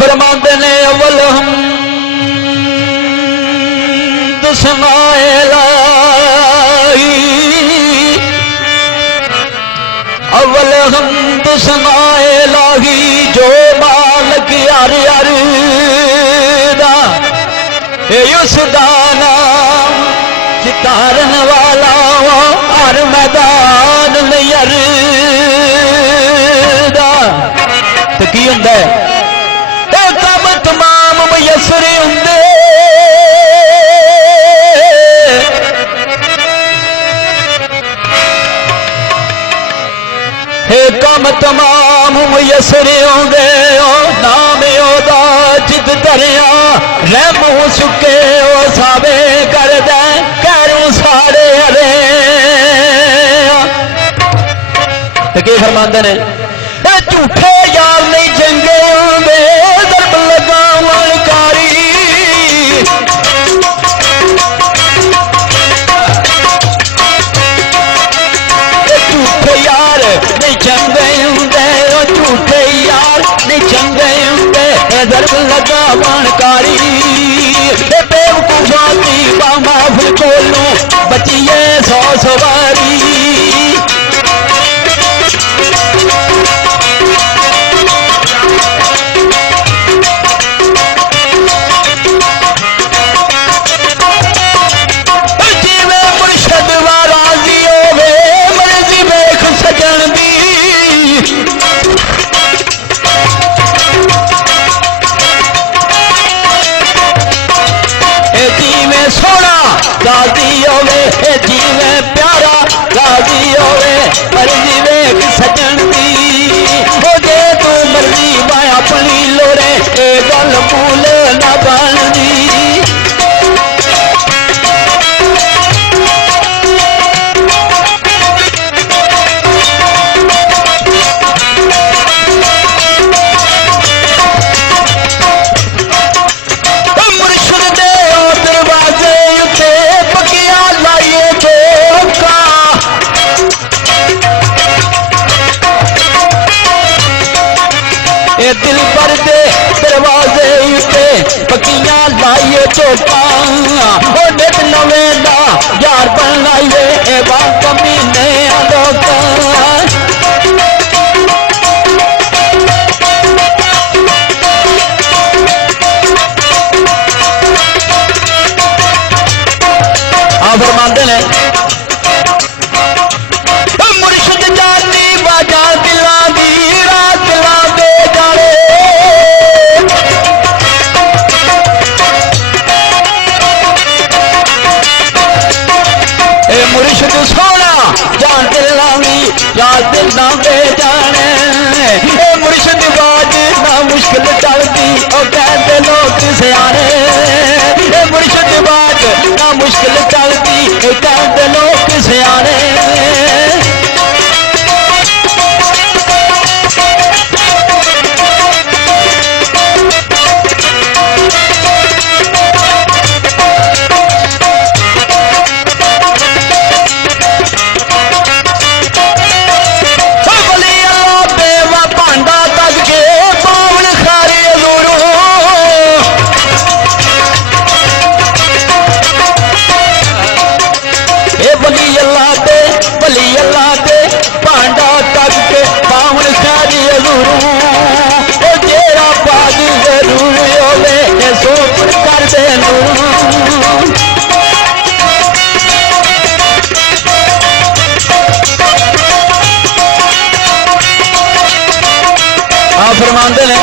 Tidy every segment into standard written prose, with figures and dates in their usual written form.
फरमाते ने अव्वल हम दुस्माइलाई अव्वल हम दुस्माइलाई जो मालिक यार यार दा उसदा नाम चितारन वाला हर मैदान यार दा तो की हुंदा है काम तमाम मयसर हुंदे काम तमाम मयसर होंगे नाम ओदा जिद दरिया रहमो सुके ओ सावे कर दे कैरों सारे हरे तो की फरमाते ने झूठे यार नहीं चंगे होंगे दरब लगावन कारी झूठे यार नहीं चंगे होंगे झूठे यार नहीं चंगे होंगे दरब लगावन कारी बेवकूफा की बामा फिर कोलों बचिए 100 सवारी गाजी होवे जीवे प्यारा गाजी होवे मर्जी वेख सजन दी हो जे तू मर्जी मैं अपनी लोरे ए गल मूल ना बनदी दिल पर दे दरवाजे उते पकियां लाइए चोटा ओ नित नवे दा यार बनाइए ए बा कमीने लोका आ फरमाते ने मुर्शिद जानी बाजा दिला दी रात ला दे जाने ए मुर्शिद सोना जान दिलावी याद दिला दे जाने ए मुर्शिद बाज ना मुश्किल चलती ओ कहते लोग सियाने ए मुर्शिद बाज ना मुश्किल चलती ए कहते लोग सियाने फरमाते ने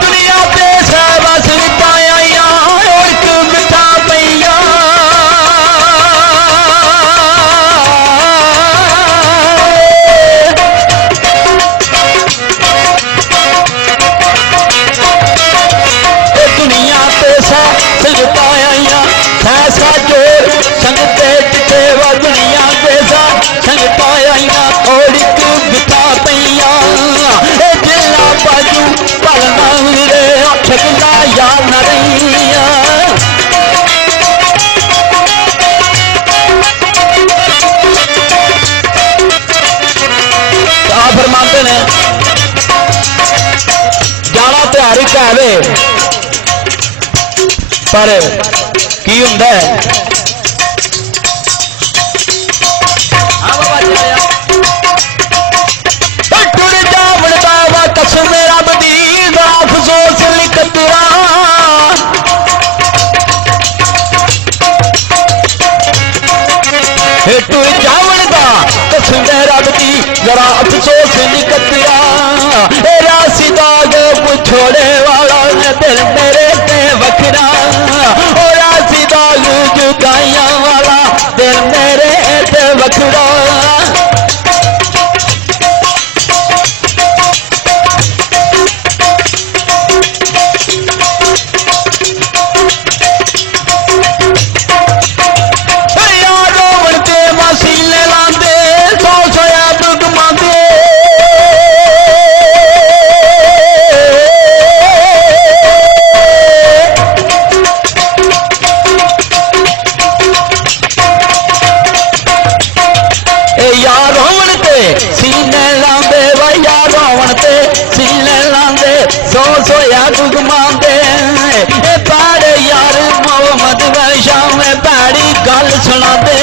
दुनिया पे बस बिताया और बिता पैया दुनिया पे बिताया ऐसा जोर संगते जिते वा दुनिया पे संगताया और बिता पर की हुंदा है टुट जावण दावा कसम रब दी अफसोस लिख तुरा टुट जावण दा कसम रब दी जरा अफसोस लिख तुरा रासी दाग छोड़े वाला दिल मेरे ते वखरा रासी दाग जुदाइयां वाला दिल मेरे ते वखरा गल सुना दे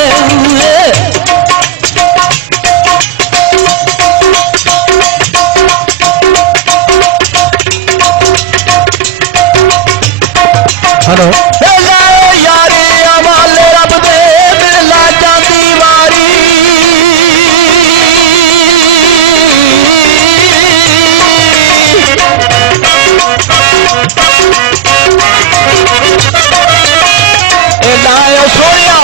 हेलो यारे हवाले रब दे मिला जाती वारी लाया सोनिया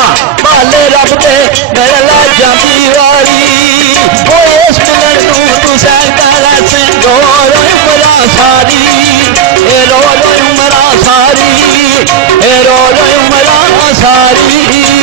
माले रब दे मेरे ला जाती वारी वो इस मिलन तू सैकड़ा सिंगो उमरा सारी रो उमरा सारी रो उमरा सारी